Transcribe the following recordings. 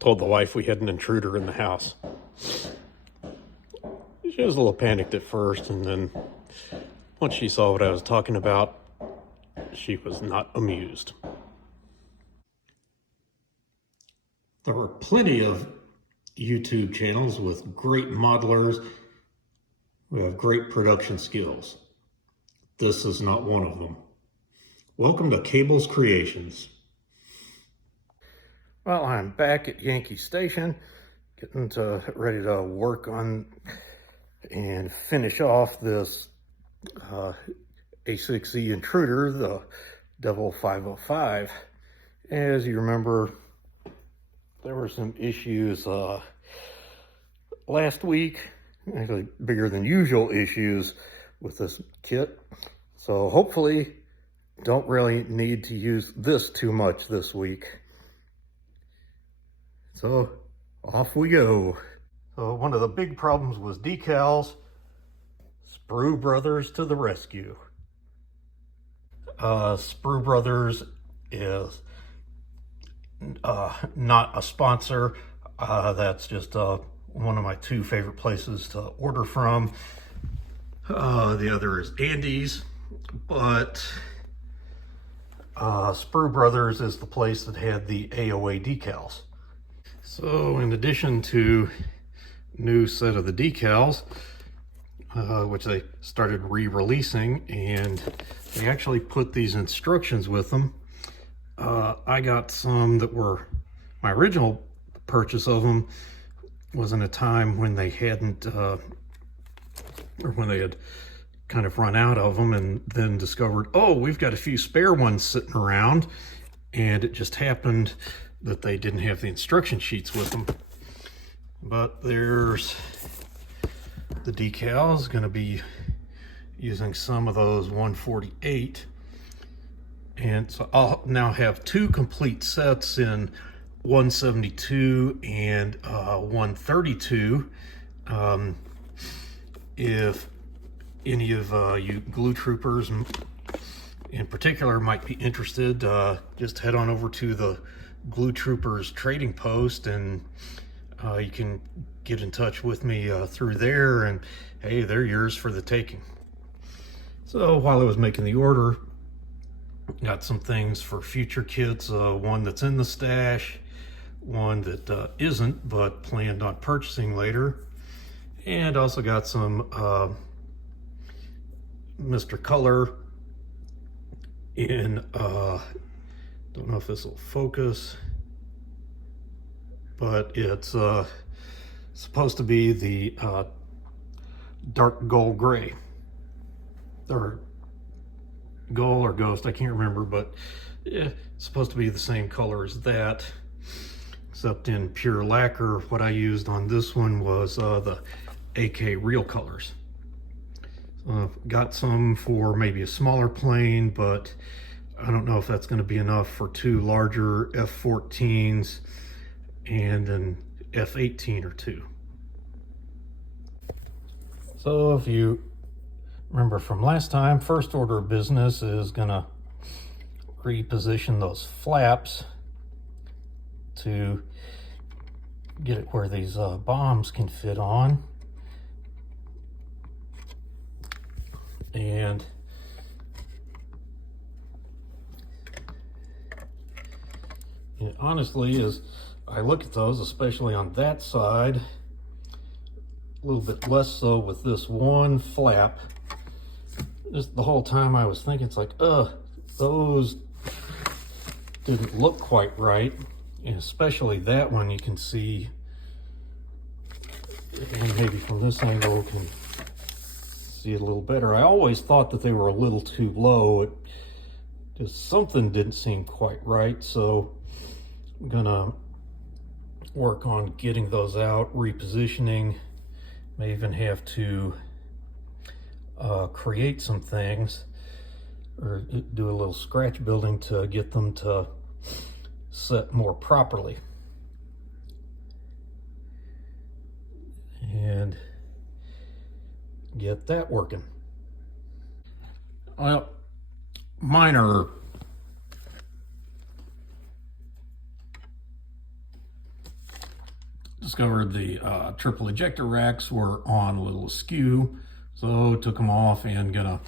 told the wife we had an intruder in the house. She was a little panicked at first, and then once she saw what I was talking about, she was not amused. There are plenty of YouTube channels with great modelers who have great production skills. This is not one of them. Welcome to Cable's Creations. Well, I'm back at Yankee Station, getting ready to work on and finish off this A-6 intruder, the Devil 505. As you remember, there were some issues last week, actually bigger than usual issues with this kit. So hopefully don't really need to use this too much this week. So off we go. So one of the big problems was decals. Sprue Brothers to the rescue. Sprue Brothers is not a sponsor. That's just one of my two favorite places to order from. The other is Andy's, but Sprue Brothers is the place that had the AOA decals. So in addition to new set of the decals, which they started re-releasing, and they actually put these instructions with them. I got some that were, my original purchase of them was in a time when they hadn't, or when they had kind of run out of them, and then discovered, oh, we've got a few spare ones sitting around, and it just happened that they didn't have the instruction sheets with them. But there's the decals, going to be using some of those 148, and so I'll now have two complete sets in 172 and 132. If any of you glue troopers in particular might be interested, just head on over to the Glue Troopers trading post, and you can get in touch with me through there, and hey, they're yours for the taking. So while I was making the order, got some things for future kits, one that's in the stash, one that isn't but planned on purchasing later, and also got some Mr. Color in don't know if this will focus, but it's supposed to be the dark gold gray, or gold or ghost, I can't remember, but yeah, it's supposed to be the same color as that, except in pure lacquer. What I used on this one was the AK real colors. Got some for maybe a smaller plane, but I don't know if that's going to be enough for two larger F-14s and an F-18 or two. So if you remember from last time, first order of business is going to reposition those flaps to get it where these bombs can fit on. And it honestly, as I look at those, especially on that side, a little bit less so with this one flap. Just the whole time I was thinking, it's like, those didn't look quite right. And especially that one, you can see, and maybe from this angle can see it a little better. I always thought that they were a little too low. It just, something didn't seem quite right. So I'm gonna work on getting those out, repositioning. May even have to create some things or do a little scratch building to get them to set more properly. And get that working. Well, mine are discovered the triple ejector racks were on a little askew, so took them off and gonna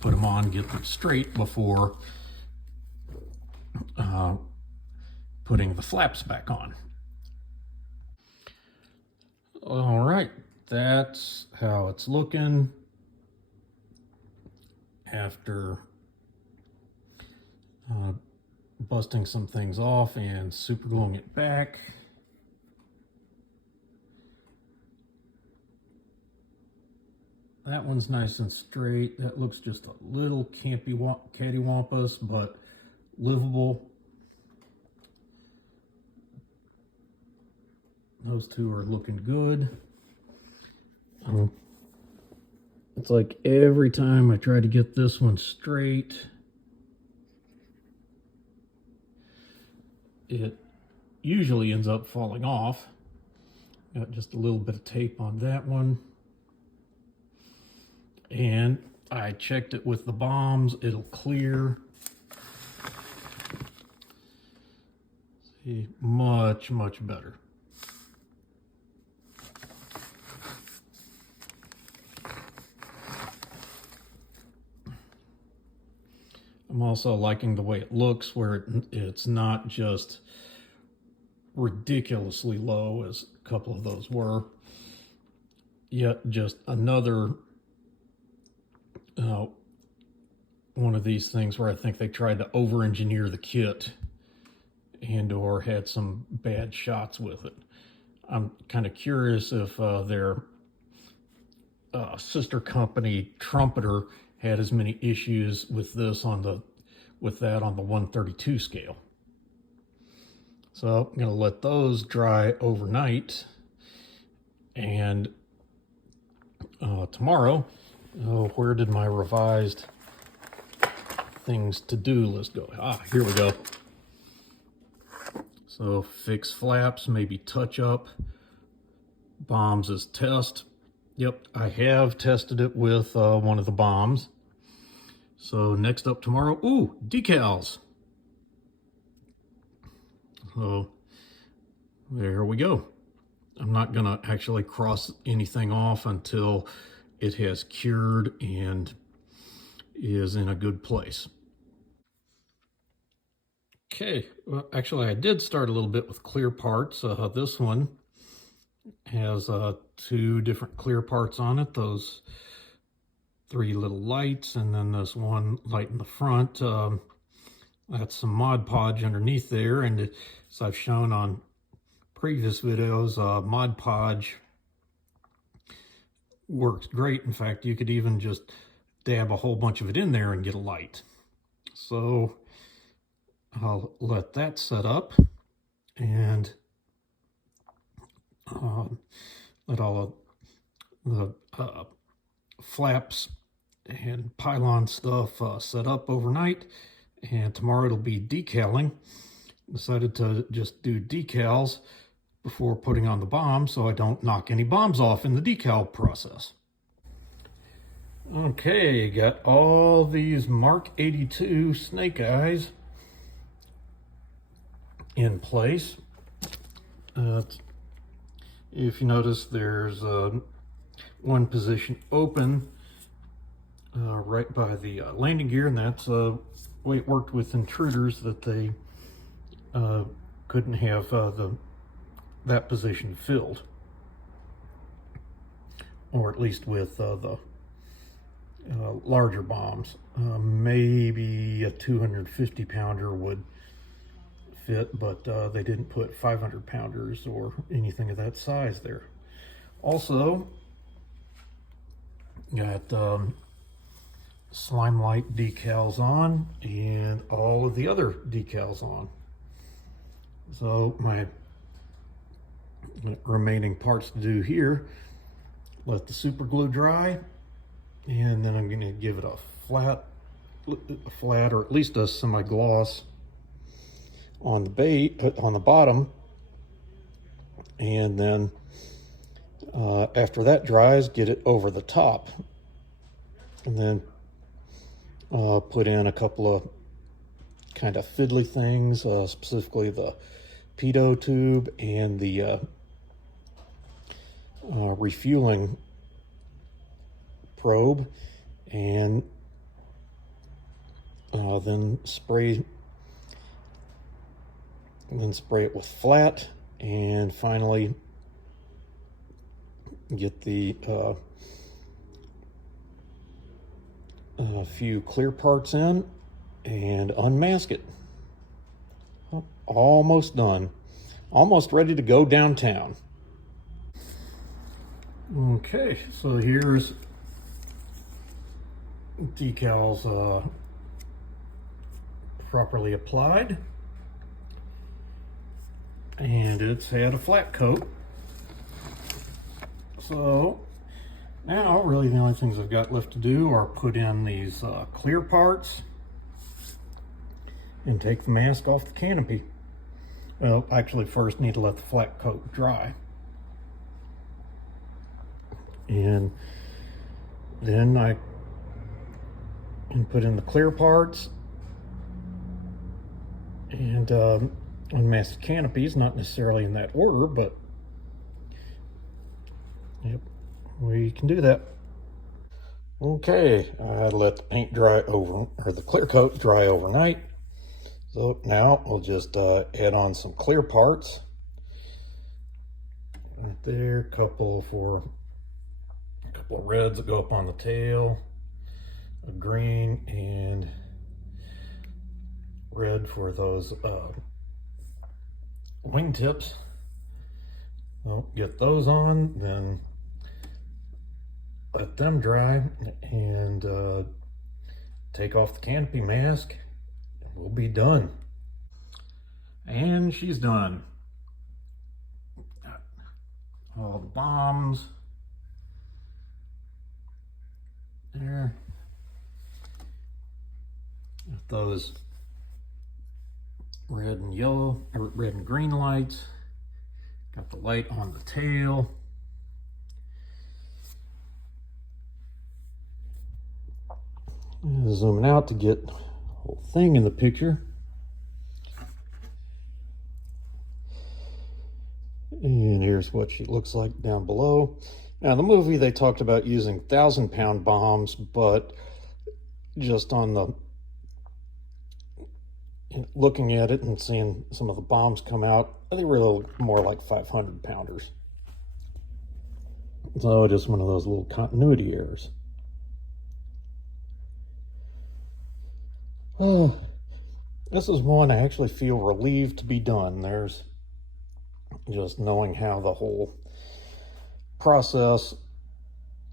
put them on, get them straight before putting the flaps back on. All right, that's how it's looking after busting some things off and super gluing it back. That one's nice and straight. That looks just a little cattywampus, but livable. Those two are looking good. It's like every time I try to get this one straight, it usually ends up falling off. Got just a little bit of tape on that one. And I checked it with the bombs. It'll clear. See, much, much better. I'm also liking the way it looks, where it's not just ridiculously low as a couple of those were, yet just another one of these things where I think they tried to over-engineer the kit and or had some bad shots with it. I'm kind of curious if their sister company Trumpeter had as many issues with this on the 132 scale. So I'm going to let those dry overnight, and tomorrow, where did my revised things to do list go? Here we go. So fix flaps, maybe touch up. Bombs is test. Yep, I have tested it with one of the bombs. So next up tomorrow, decals. So there we go. I'm not gonna actually cross anything off until it has cured and is in a good place. Okay, well, actually I did start a little bit with clear parts. This one has two different clear parts on it. Those three little lights, and then this one light in the front. That's some Mod Podge underneath there, and as I've shown on previous videos, Mod Podge works great. In fact, you could even just dab a whole bunch of it in there and get a light. So I'll let that set up and let all of the flaps and pylon stuff set up overnight, and tomorrow it'll be decaling. Decided to just do decals before putting on the bomb so I don't knock any bombs off in the decal process. Okay, got all these Mark 82 snake eyes in place. If you notice, there's one position open right by the landing gear, and that's the way it worked with intruders, that they couldn't have that position filled, or at least with the larger bombs. Maybe a 250 pounder would fit, but they didn't put 500 pounders or anything of that size there. Also got slime light decals on and all of the other decals on. So my remaining parts to do here, let the super glue dry, and then I'm going to give it a flat or at least a semi-gloss on the bottom, and then after that dries, get it over the top, and then put in a couple of kind of fiddly things, specifically the pitot tube and the refueling probe, and then spray it with flat, and finally get the a few clear parts in and unmask it. Almost done. Almost ready to go downtown. Okay, so here's decals properly applied, and it's had a flat coat. So now really the only things I've got left to do are put in these clear parts and take the mask off the canopy. Well, actually first need to let the flat coat dry. And then I can put in the clear parts and unmask the canopies, not necessarily in that order, but yep, we can do that. Okay, I let the paint dry or the clear coat dry overnight. So now we'll just add on some clear parts. Right there, a couple of reds that go up on the tail, a green, and red for those wingtips. So get those on, then let them dry, and take off the canopy mask. We'll be done. And she's done. All the bombs there. With those red and yellow, or red and green lights. Got the light on the tail. Zooming out to get the whole thing in the picture. And here's what she looks like down below. Now, in the movie, they talked about using 1,000-pound bombs, but just on the looking at it and seeing some of the bombs come out, they were more like 500-pounders. So just one of those little continuity errors. Oh, this is one I actually feel relieved to be done. There's just knowing how the whole process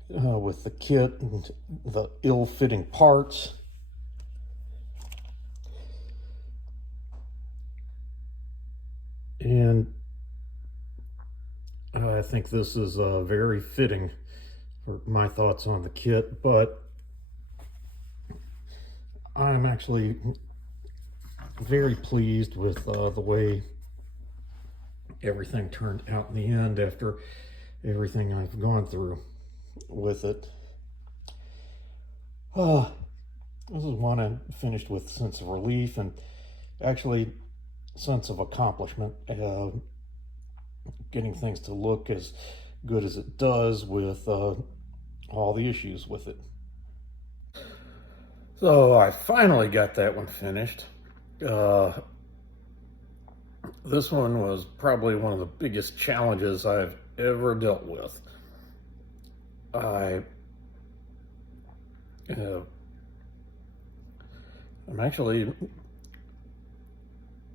with the kit and the ill-fitting parts. And I think this is very fitting for my thoughts on the kit, but I'm actually very pleased with the way everything turned out in the end after everything I've gone through with it. This is one I finished with a sense of relief and actually sense of accomplishment, getting things to look as good as it does with all the issues with it. So I finally got that one finished. This one was probably one of the biggest challenges I've ever dealt with. I'm actually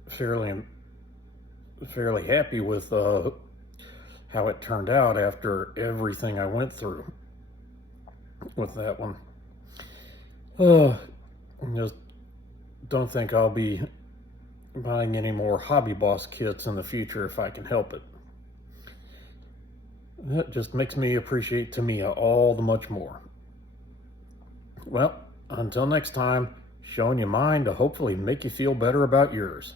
fairly happy with how it turned out after everything I went through with that one. I just don't think I'll be buying any more Hobby Boss kits in the future if I can help it. That just makes me appreciate Tamiya all the much more. Well, until next time, showing you mine to hopefully make you feel better about yours.